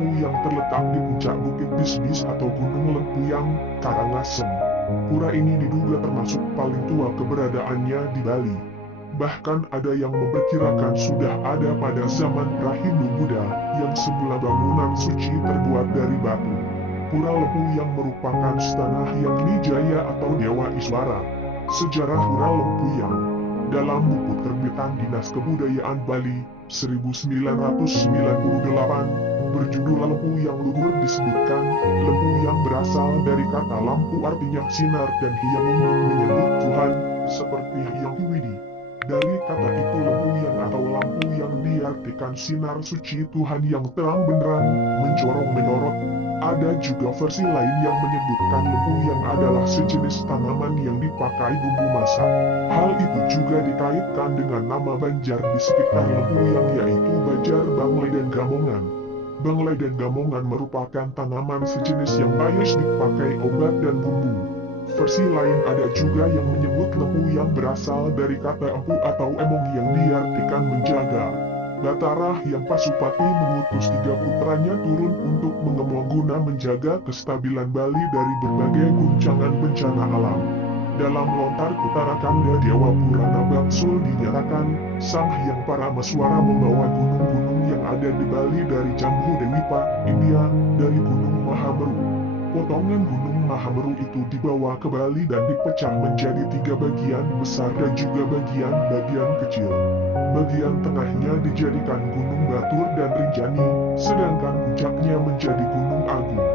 Lempu yang terletak di puncak Bukit Bisbis atau Gunung Lempuyang, Karangasem. Pura ini diduga termasuk paling tua keberadaannya di Bali. Bahkan ada yang memperkirakan sudah ada pada zaman Prahindu-Buddha, yang semula bangunan suci terbuat dari batu. Pura Lempuyang merupakan istana Hyang Wijaya atau Dewa Iswara. Sejarah Pura Lempuyang. Dalam buku terbitan Dinas Kebudayaan Bali, 1998, berjudul Lempuyang Luhur disebutkan, Lempuyang berasal dari kata lampu artinya sinar dan Hyang untuk menyebut Tuhan, seperti Hyang Widi. Dari kata itu Lempuyang atau lampu yang diartikan sinar suci Tuhan yang terang benderang, mencorong-menyorot. Ada juga versi lain yang menyebutkan lempuyang adalah sejenis tanaman yang dipakai bumbu masak. Hal itu juga dikaitkan dengan nama Banjar di sekitar lempuyang yaitu Bajar Banglai dan Gamongan. Banglai dan Gamongan merupakan tanaman sejenis yang bias dipakai obat dan bumbu. Versi lain ada juga yang menyebut lempuyang berasal dari kata empu atau emong yang diartikan menjaga. Batara Hyang Pasupati mengutus 3 putranya turun untuk mengemong guna menjaga kestabilan Bali dari berbagai guncangan bencana alam. Dalam lontar Kutarakanda Dewa Purana Bangsul dinyatakan, Sang Hyang Parameswara membawa gunung-gunung yang ada di Bali dari Jambu Dewipa, India, dari Gunung Mahameru. Potongan Gunung Mahameru itu dibawa ke Bali dan dipecah menjadi 3 bagian besar dan juga bagian kecil. Bagian tengahnya dijadikan Gunung Batur dan Rinjani, sedangkan puncaknya menjadi Gunung Agung.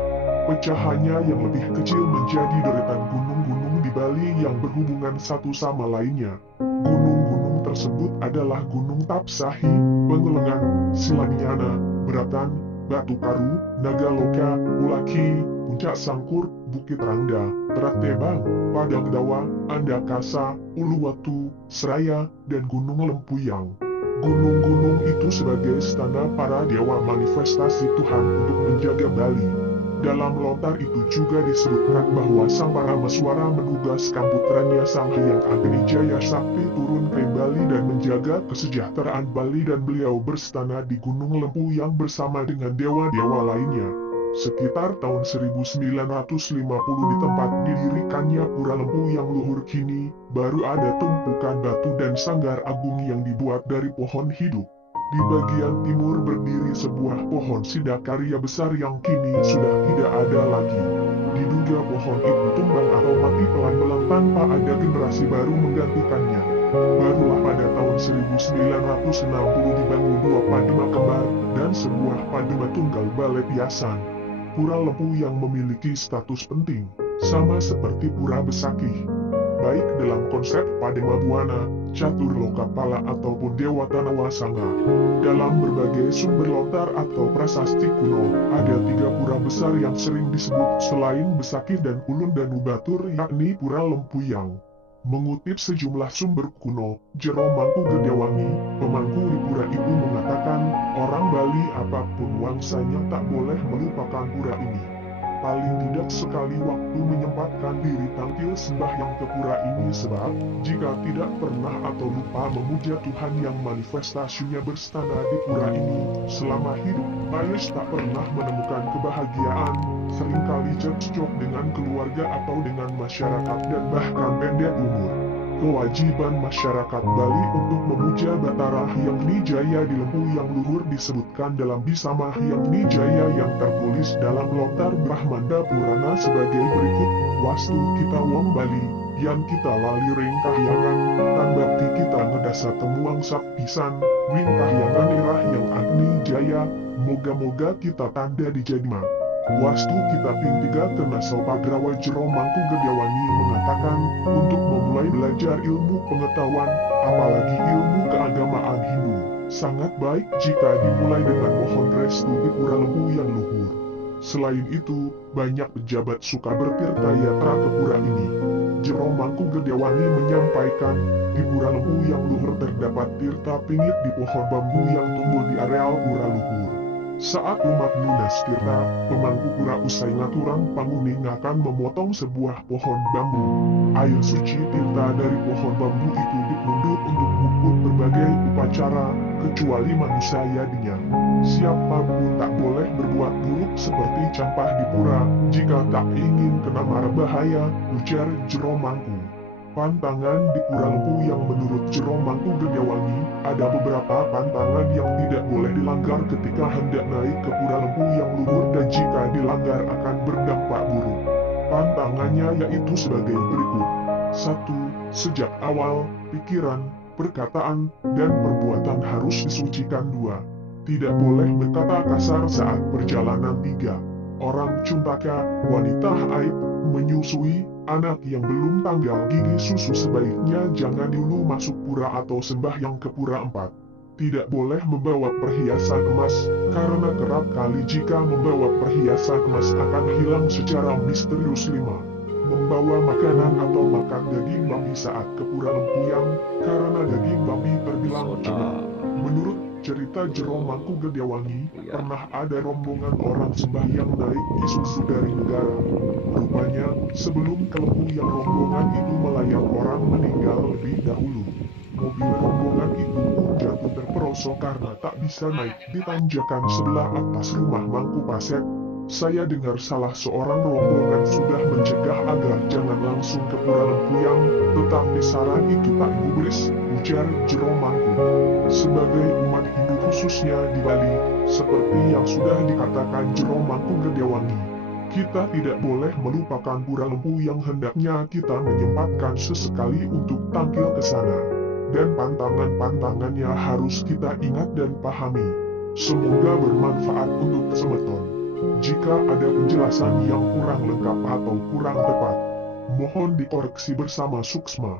Pecahannya yang lebih kecil menjadi deretan gunung-gunung di Bali yang berhubungan satu sama lainnya. Gunung-gunung tersebut adalah Gunung Tapsahi, Pengelengan, Silaniana, Beratan, Batu Karu, Nagaloka, Ulaki, Puncak Sangkur, Bukit Rangda, Pratebang, Padang Dawa, Andakasa, Uluwatu, Seraya, dan Gunung Lempuyang. Gunung-gunung itu sebagai istana para dewa manifestasi Tuhan untuk menjaga Bali. Dalam lontar itu juga disebutkan bahwa Sang Parameswara menugaskan putranya Sang Hyang Agrijaya Sakti turun ke Bali dan menjaga kesejahteraan Bali dan beliau berstana di Gunung Lempuyang bersama dengan dewa-dewa lainnya. Sekitar tahun 1950 di tempat didirikannya Pura Lempuyang Luhur kini, baru ada tumpukan batu dan sanggar agung yang dibuat dari pohon hidup. Di bagian timur berdiri sebuah pohon sidakarya besar yang kini sudah tidak ada lagi. Diduga pohon itu tumbang atau mati pelan-pelan tanpa ada generasi baru menggantikannya. Barulah pada tahun 1960 dibangun 2 padema kembar dan sebuah padema tunggal balai piasan. Pura Lempuyang memiliki status penting, sama seperti Pura Besakih. Baik dalam konsep Padema Buana, Catur Lokapala ataupun Dewa Tanawasanga. Dalam berbagai sumber lontar atau prasasti kuno, ada 3 pura besar yang sering disebut selain Besakih dan Ulun dan Ubatur yakni Pura Lempuyang. Mengutip sejumlah sumber kuno, Jero Mangku Gedewangi, pemangku di pura itu mengatakan, orang Bali apapun wangsanya tak boleh melupakan pura ini. Paling tidak sekali waktu menyempatkan diri tampil sembahyang ke pura ini sebab, jika tidak pernah atau lupa memuja Tuhan yang manifestasinya berstana di pura ini, selama hidup, Bayes tak pernah menemukan kebahagiaan, seringkali cekcok dengan keluarga atau dengan masyarakat dan bahkan pendek umur. Kewajiban masyarakat Bali untuk memuja Batara Hyang Wijaya di Lempuyang Luhur disebutkan dalam Bisama Hyang Wijaya yang tertulis dalam lontar Brahmanda Purana sebagai berikut, Wastu kita wong Bali, yang kita lali ring kahyangan, tan bakti kita ngedasa temuang sak pisan, wing kahyangan irah yang Agni Jaya, moga-moga kita tanda dijadima. Wastu kita ping 3 kena Sopagrawa Jero Mangku Gedewangi mengatakan, untuk memulai belajar ilmu pengetahuan, apalagi ilmu keagamaan Hindu, sangat baik jika dimulai dengan mohon restu di Pura Lempuyang Luhur. Selain itu, banyak pejabat suka bertirta yatra ke pura ini. Jero Mangku Gedewangi menyampaikan, di Pura Lempuyang Luhur terdapat tirta pingit di pohon bambu yang tumbuh di areal Pura Luhur. Saat umat lunas Tirta, pemangku pura usai ngaturang panguning akan memotong sebuah pohon bambu. Air suci Tirta dari pohon bambu itu dipunduh untuk mengikut berbagai upacara, kecuali manusia yadinya. Siapa pun tak boleh berbuat buruk seperti campah di pura, jika tak ingin kena mara bahaya, ujar Jero Mangku. Pantangan di Pura Lempu yang menurut Jero Mangku Gedewangi, ada beberapa pantangan yang tidak boleh dilanggar ketika hendak naik ke Pura Lempu yang luhur dan jika dilanggar akan berdampak buruk. Pantangannya yaitu sebagai berikut. 1. Sejak awal, pikiran, perkataan, dan perbuatan harus disucikan. 2. Tidak boleh berkata kasar saat perjalanan. 3. Orang cumpaka, wanita haid, menyusui, anak yang belum tanggal gigi susu sebaiknya jangan dulu masuk pura atau sembahyang ke pura. 4. Tidak boleh membawa perhiasan emas, karena kerap kali jika membawa perhiasan emas akan hilang secara misterius. 5. Membawa makanan atau makan daging babi saat ke Pura Lempuyan, karena daging babi terbilang cedek. Menurut cerita Jero Mangku Gedewangi, pernah ada rombongan orang sembahyang naik Isuzu dari negara. Rupanya, sebelum ke Lempuyan rombongan itu melayang orang meninggal lebih dahulu. Mobil rombongan itu pun jatuh terperosok karena tak bisa naik di tanjakan sebelah atas rumah Mangku Pasek. Saya dengar salah seorang rombongan sudah mencegah agar jangan langsung ke Pura Lempuyan, tetapi saran itu tak gubris, ujar Jero Mangku. Sebagai umat Hindu khususnya di Bali, seperti yang sudah dikatakan Jero Mangku Gedewangi, kita tidak boleh melupakan Pura Lempu yang hendaknya kita menyempatkan sesekali untuk tampil ke sana. Dan pantangan-pantangannya harus kita ingat dan pahami. Semoga bermanfaat untuk semeton. Jika ada penjelasan yang kurang lengkap atau kurang tepat, mohon dikoreksi bersama suksma.